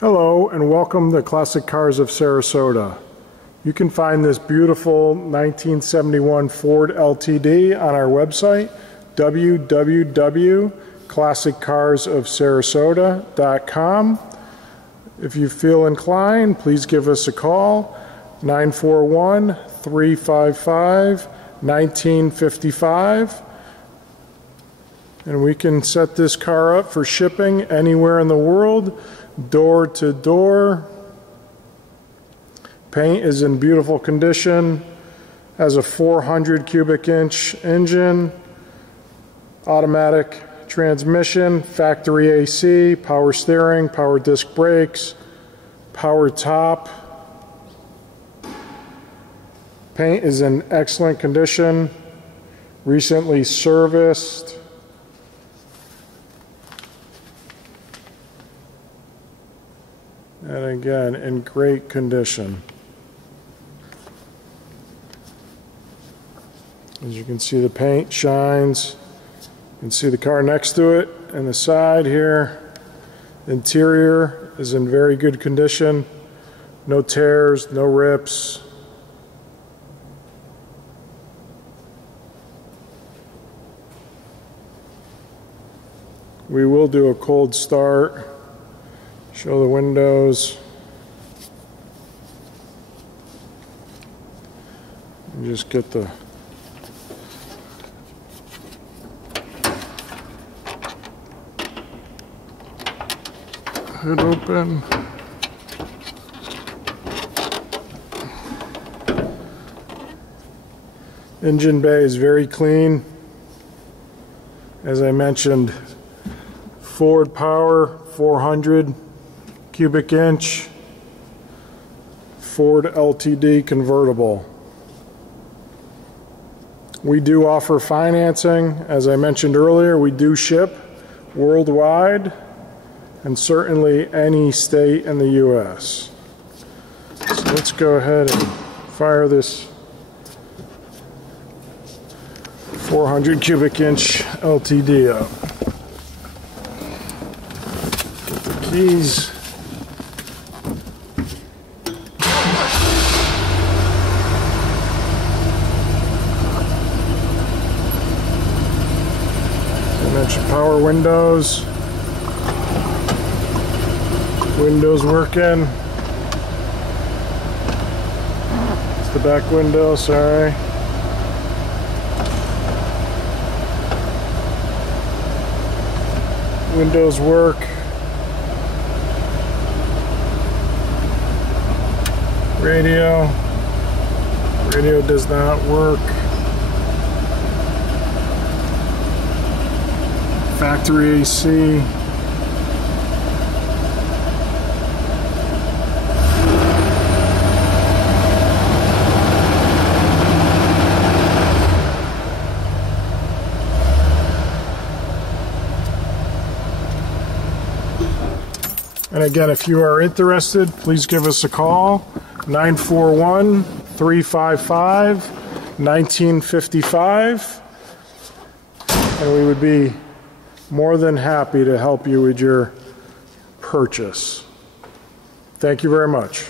Hello and welcome to Classic Cars of Sarasota. You can find this beautiful 1971 Ford LTD on our website, www.classiccarsofsarasota.com. If you feel inclined, please give us a call, 941-355-1955. And we can set this car up for shipping anywhere in the world, door to door. Paint is in beautiful condition, has a 400 cubic inch engine, automatic transmission, factory AC, power steering, power disc brakes, power top. Paint is in excellent condition, recently serviced. And again, in great condition. As you can see, the paint shines. You can see the car next to it and the side here. Interior is in very good condition. No tears, no rips. We will do a cold start. Show the windows. And just get the hood open. Engine bay is very clean. As I mentioned, Ford power, 400 cubic inch, Ford LTD convertible. We do offer financing. As I mentioned earlier, we do ship worldwide and certainly any state in the US. So let's go ahead and fire this 400 cubic inch LTD up. Get the keys. Power windows. Windows working. It's the back window, sorry. Windows work. Radio. Radio does not work. Factory AC. And again, if you are interested, please give us a call, 941-355-1955, and we would be more than happy to help you with your purchase. Thank you very much.